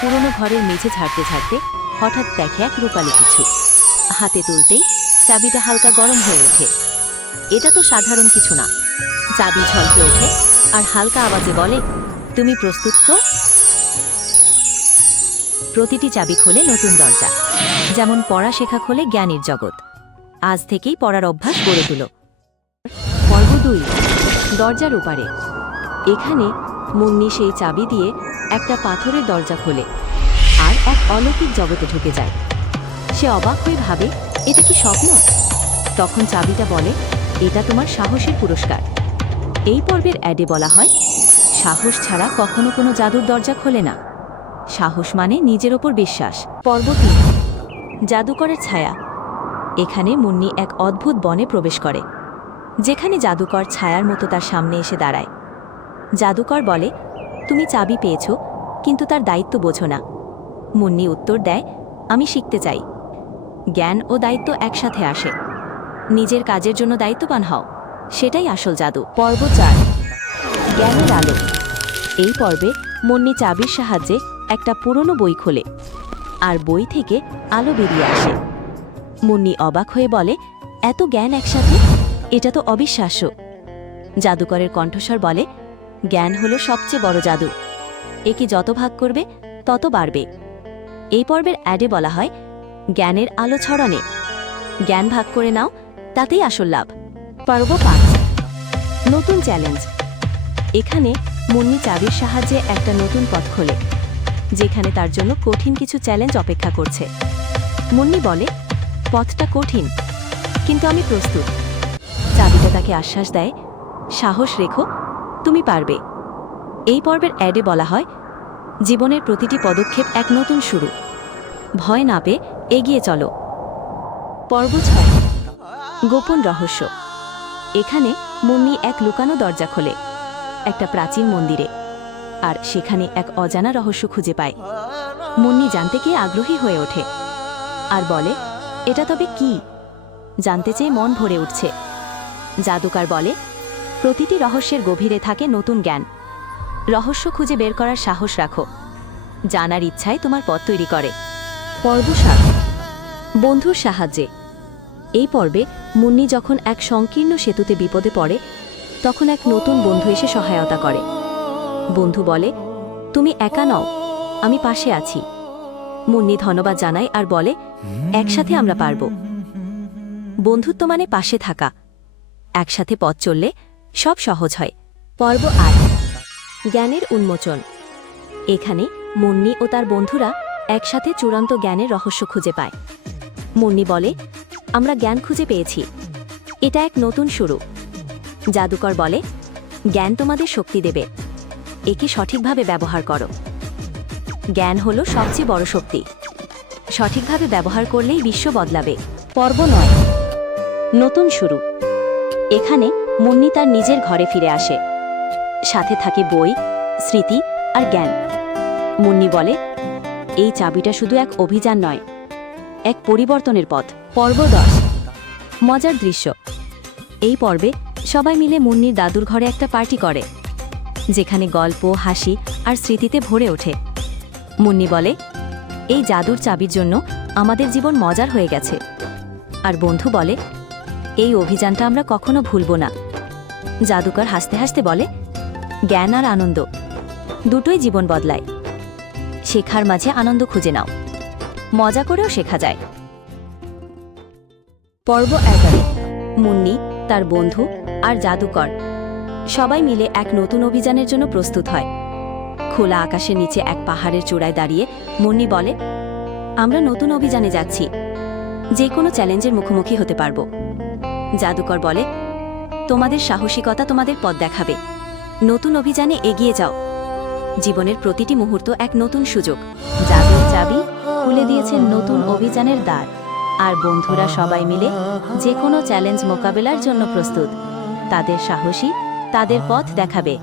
পুরনো ঘরের মেঝে ঝাড়তে ঝাড়তে হঠাৎ দেখে এক রূপালি কিছু হাতে তুলতেই চাবিটা হালকা গরম হয়ে ওঠে। এটা তো সাধারণ কিছু না। চাবি ঝলকে ওঠে আর হালকা আওয়াজে বলে, তুমি প্রস্তুত তো? প্রতিটি চাবি খোলে নতুন দরজা, যেমন পড়া শেখা খোলে জ্ঞানীর জগৎ। আজ থেকেই পড়ার অভ্যাস গড়ে তুলো। পর্ব দুই, দরজার ওপারে। এখানে মুন্নি সেই চাবি দিয়ে একটা পাথরের দরজা খোলে আর এক অলৌকিক জগতে ঢুকে যায়। সে অবাক হয়ে ভাবে, এটা কি স্বপ্ন? তখন চাবিটা বলে, এটা তোমার সাহসের পুরস্কার। এই পর্বের অ্যাডে বলা হয়, সাহস ছাড়া কখনো কোনো জাদুর দরজা খোলে না। সাহস মানে নিজের ওপর বিশ্বাস। পর্ব তিন, জাদুকরের ছায়া। এখানে মুন্নি এক অদ্ভুত বনে প্রবেশ করে, যেখানে জাদুকর ছায়ার মতো তার সামনে এসে দাঁড়ায়। জাদুকর বলে তুমি চাবি পেয়েছ, কিন্তু তার দায়িত্ব বোঝো না। মুন্নি উত্তর দেয়, আমি শিখতে চাই। জ্ঞান ও দায়িত্ব একসাথে আসে। নিজের কাজের জন্য দায়িত্ববান হও। সেটাই আসল জাদু। পর্ব চার। জ্ঞানের আলো। এই পর্বে মুন্নি চাবির সাহায্যে একটা পুরনো বই খোলে। আর বই থেকে আলো বেরিয়ে আসে। মুন্নি অবাক হয়ে বলে, এত জ্ঞান একসাথে? এটা তো অবিশ্বাস্য। জাদুকরের কণ্ঠস্বর বলে জ্ঞান হলো সবচেয়ে বড় জাদু। একে যত ভাগ করবে, তত বাড়বে। এই পর্বের অ্যাডে বলা হয়, জ্ঞানের আলো ছড়ানে। জ্ঞান ভাগ করে নাও, তাতেই আসল লাভ। পর্ব পাঁচ। নতুন চ্যালেঞ্জ। এখানে মুন্নি চাবির সাহায্যে একটা নতুন পথ খোলে, যেখানে তার জন্য কঠিন কিছু চ্যালেঞ্জ অপেক্ষা করছে। মুন্নি বলে, পথটা কঠিন, কিন্তু আমি প্রস্তুত। চাবিটা তাকে আশ্বাস দেয়, সাহস রেখো তুমি পারবে। এই পর্বের অ্যাডে বলা হয়, জীবনের প্রতিটি পদক্ষেপ এক নতুন শুরু। ভয় না পেয়ে এগিয়ে চলো। পর্ব ছয়, গোপন রহস্য। এখানে মুন্নি এক লুকানো দরজা খোলে, একটা প্রাচীন মন্দিরে, আর সেখানে এক অজানা রহস্য খুঁজে পায়। মুন্নি জানতে গিয়ে আগ্রহী হয়ে ওঠে, আর বলে, এটা তবে কি? জানতে চেয়ে মন ভরে উঠছে। জাদুকার বলে প্রতিটি রহস্যের গভীরে থাকে নতুন জ্ঞান। রহস্য খুঁজে বের করার সাহস রাখো। জানার ইচ্ছায় তোমার পথ তৈরি করে। পর্ব সাত বন্ধুর সাহায্যে। এই পর্বে মুন্নি যখন এক সংকীর্ণ সেতুতে বিপদে পড়ে, তখন এক নতুন বন্ধু এসে সহায়তা করে। বন্ধু বলে, তুমি একা নও, আমি পাশে আছি। মুন্নি ধন্যবাদ জানায় আর বলে, একসাথে আমরা পারব। বন্ধুত্ব মানে পাশে থাকা। একসাথে পথ চললে সব সহজ হয়। পর্ব আট, জ্ঞানের উন্মোচন। এখানে মুন্নি ও তার বন্ধুরা একসাথে চূড়ান্ত জ্ঞানের রহস্য খুঁজে পায়। মুন্নি বলে, আমরা জ্ঞান খুঁজে পেয়েছি। এটা এক নতুন শুরু। জাদুকর বলে, জ্ঞান তোমাদের শক্তি দেবে। একে সঠিকভাবে ব্যবহার করো। জ্ঞান হলো সবচেয়ে বড় শক্তি। সঠিকভাবে ব্যবহার করলেই বিশ্ব বদলাবে। পর্ব নয়, নতুন শুরু। এখানে মুন্নি তার নিজের ঘরে ফিরে আসে। সাথে থাকে বই, স্মৃতি আর জ্ঞান। মুন্নি বলে, এই চাবিটা শুধু এক অভিযান নয়, এক পরিবর্তনের পথ পর্ব দশ মজার দৃশ্য। এই পর্বে সবাই মিলে মুন্নির দাদুর ঘরে একটা পার্টি করে, যেখানে গল্প, হাসি আর স্মৃতিতে ভরে ওঠে। মুন্নি বলে, এই জাদুর চাবির জন্য আমাদের জীবন মজার হয়ে গেছে। আর বন্ধু বলে, এই অভিযানটা আমরা কখনো ভুলব না। জাদুকর হাসতে হাসতে বলে, জ্ঞান আর আনন্দ, দুটোই জীবন বদলায়। শেখার মাঝে আনন্দ খুঁজে নাও। মজা করেও শেখা যায়। পর্ব এগারো। মুন্নি, তার বন্ধু আর জাদুকর সবাই মিলে এক নতুন অভিযানের জন্য প্রস্তুত হয়। খোলা আকাশের নিচে এক পাহাড়ের চূড়ায় দাঁড়িয়ে মুন্নি বলে, আমরা নতুন অভিযানে যাচ্ছি। যে কোনো চ্যালেঞ্জের মুখোমুখি হতে পারব। জাদুকর বলে তোমাদের সাহসিকতা তোমাদের পথ দেখাবে। নতুন অভিযানে এগিয়ে যাও। জীবনের প্রতিটি মুহূর্ত এক নতুন সুযোগ। জাদুর চাবি খুলে দিয়েছেন নতুন অভিযানের দ্বার। আর বন্ধুরা সবাই মিলে যে কোনো চ্যালেঞ্জ মোকাবেলার জন্য প্রস্তুত। তাদের সাহসী, তাদের পথ দেখাবে।